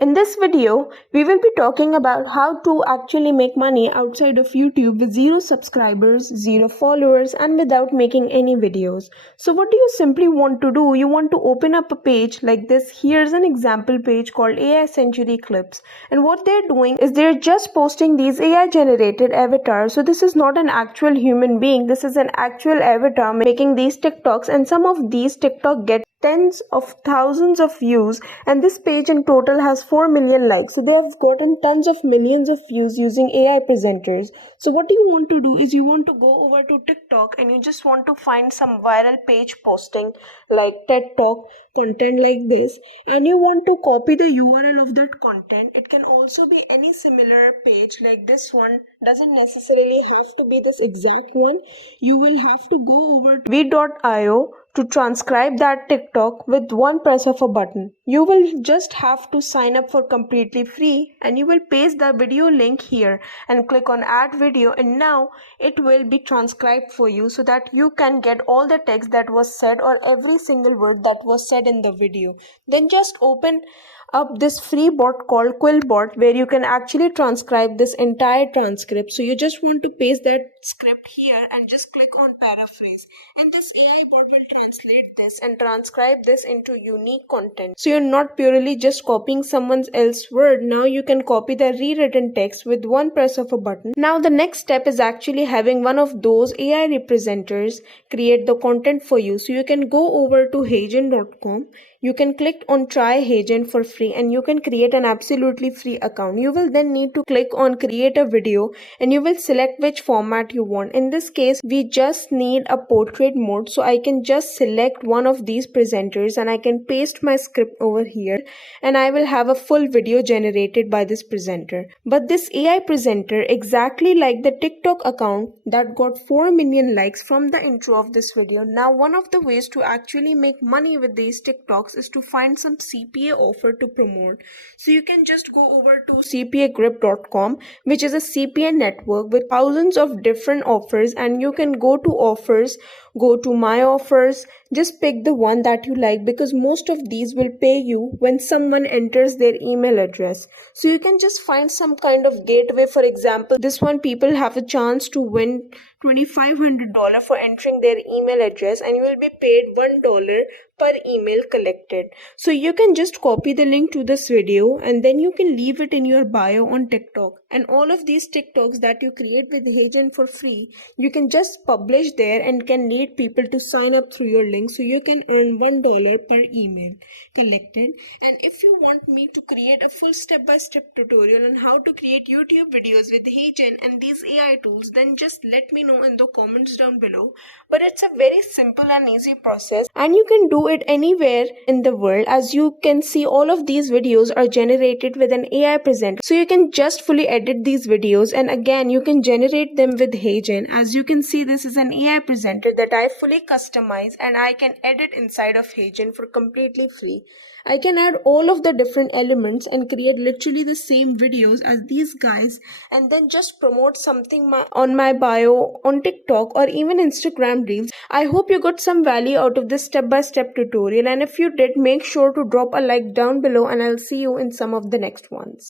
In this video, we will be talking about how to actually make money outside of YouTube with zero subscribers, zero followers, and without making any videos. So what do you simply want to do? You want to open up a page like this. Here's an example page called AI Century Clips. And what they're doing is they're just posting these AI generated avatars. So this is not an actual human being. This is an actual avatar making these TikToks, and some of these TikTok get tens of thousands of views, and this page in total has 4 million likes. So they have gotten tons of millions of views using AI presenters. So what you want to do is you want to go over to TikTok and you just want to find some viral page posting like TED Talk content like this, and you want to copy the URL of that content. It can also be any similar page like this one, doesn't necessarily have to be this exact one. You will have to go over to v.io to transcribe that TikTok with one press of a button. You will just have to sign up for completely free, and you will paste the video link here and click on add video, and now it will be transcribed for you so that you can get all the text that was said or every single word that was said in the video. Then just open up this free bot called Quillbot where you can actually transcribe this entire transcript. So you just want to paste that script here and just click on paraphrase, and this AI bot will translate this and transcribe this into unique content. So you're not purely just copying someone else's word. Now you can copy the rewritten text with one press of a button. Now the next step is actually having one of those AI representers create the content for you. So you can go over to HeyGen.com. You can click on try HeyGen for free, and you can create an absolutely free account. You will then need to click on create a video, and you will select which format you want. In this case, we just need a portrait mode. So I can just select one of these presenters and I can paste my script over here, and I will have a full video generated by this presenter. But this AI presenter, exactly like the TikTok account that got 4 million likes from the intro of this video. Now one of the ways to actually make money with these TikToks is to find some CPA offer to promote. So you can just go over to cpagrip.com, which is a CPA network with thousands of different offers, and you can go to offers, go to my offers, just pick the one that you like, because most of these will pay you when someone enters their email address. So you can just find some kind of gateway. For example, this one, people have a chance to win $2,500 for entering their email address, and you will be paid $1 per email collected. So you can just copy the link to this video and then you can leave it in your bio on TikTok. And all of these TikToks that you create with HeyGen for free, you can just publish there and can lead people to sign up through your link. So you can earn $1 per email collected. And if you want me to create a full step-by-step tutorial on how to create YouTube videos with HeyGen and these AI tools, then just let me know in the comments down below. But it's a very simple and easy process, and you can do it anywhere in the world. As you can see, all of these videos are generated with an AI presenter. So you can just fully edit these videos, and again you can generate them with HeyGen. As you can see, this is an AI presenter that I fully customize, and I can edit inside of HeyGen for completely free. I can add all of the different elements and create literally the same videos as these guys, and then just promote something on my bio on TikTok or even Instagram Reels. I hope you got some value out of this step-by-step tutorial, and if you did, make sure to drop a like down below, and I'll see you in some of the next ones.